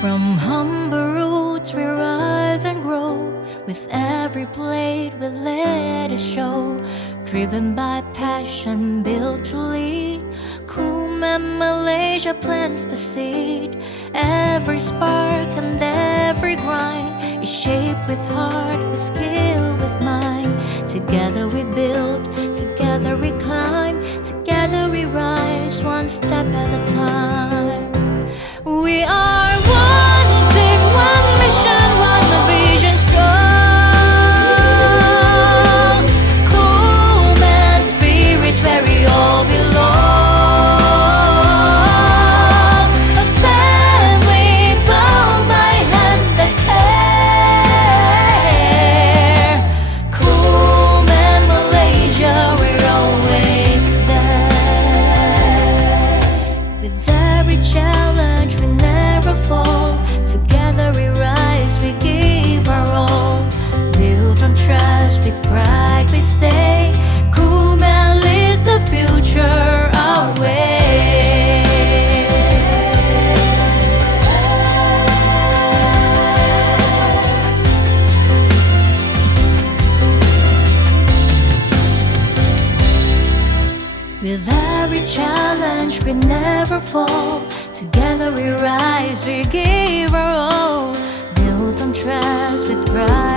From humble roots we rise and grow. With every blade we let it show. Driven by passion, built to lead. COOLMAN Malaysia plants the seed. Every spark and every grind is shaped with heart, with skill, with mind. Together we build, together we climb, together we rise, one step at a time. We are one team, one mission, one vision strong. COOLMAN spirit where we all belong. A family bound by hands that care. COOLMAN Malaysia, we're always there. With every challenge we never fall. Together we rise, we give our all. Built on trust, with pride we stay. COOLMAN leads the future our way. With every challenge we never fall. Together we rise, we give our all. Built on trust, with pride